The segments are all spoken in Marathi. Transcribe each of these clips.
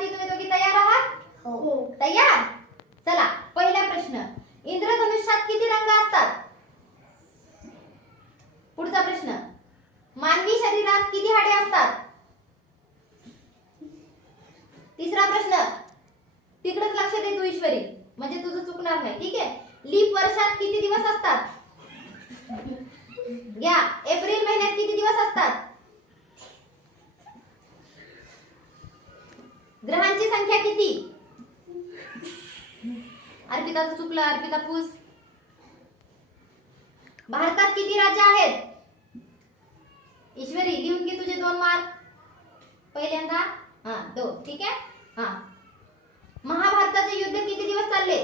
परीक्षेसाठी तुम्ही दोघी तयार आहात? हो. तयार? चला पहिला प्रश्न. इंद्रधनुष्यात किती रंग असतात? पुढचा प्रश्न. मानवी शरीरात किती हाडे असतात? तिसरा प्रश्न. तिकडेच लक्ष दे तू ईश्वरी. म्हणजे तुझं चुकणार नाही. ठीक आहे? लीप वर्षात किती दिवस असतात? घ्या एप्रिल महिन्यात किती दिवस असतात? ग्रहांची संख्या किती? अर्पिताचं चुकलं अर्पिता पूस. भारतात किती राज्य आहेत? ईश्वरी लिहून घे तुझे दोन मार्क. पहिल्यांदा हा दो ठीक आहे? हा. महाभारताचे युद्ध किती दिवस चालले?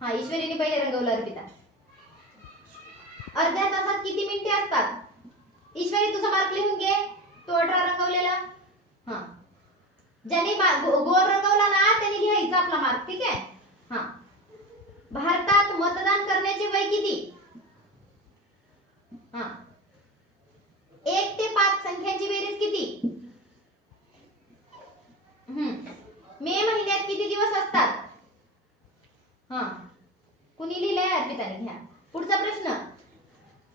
हा ईश्वरीने पहिले रंगवलं अर्पिता. अर्ध्या तासात किती मिनिटे असतात? ईश्वरी तुझा मार्क लिहून घे. तो अठरा रंगवलेला. ज्यांनी गोल रंगवला ना त्यांनी लिहायचा आपला मार्क ठीक आहे? हा. भारतात मतदान करण्याचे वय किती? हा. एक ते पाच संख्यांची बेरीज किती? हम्म. मे महिन्यात किती दिवस असतात? हा. कुणी लिहिलंय अर्पिताने? घ्या. पुढचा प्रश्न.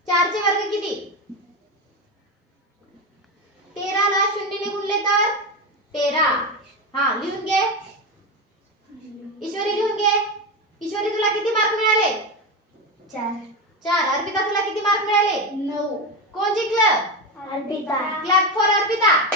चारचे वर्ग किती? हा लिहून घे. ईश्वरी लिहून घे. ईश्वरी तुला किती मार्क मिळाले? चार. चार. अर्पिता तुला किती मार्क मिळाले? नऊ. कोण जिंकलं? अर्पिता. Clap for Arpita.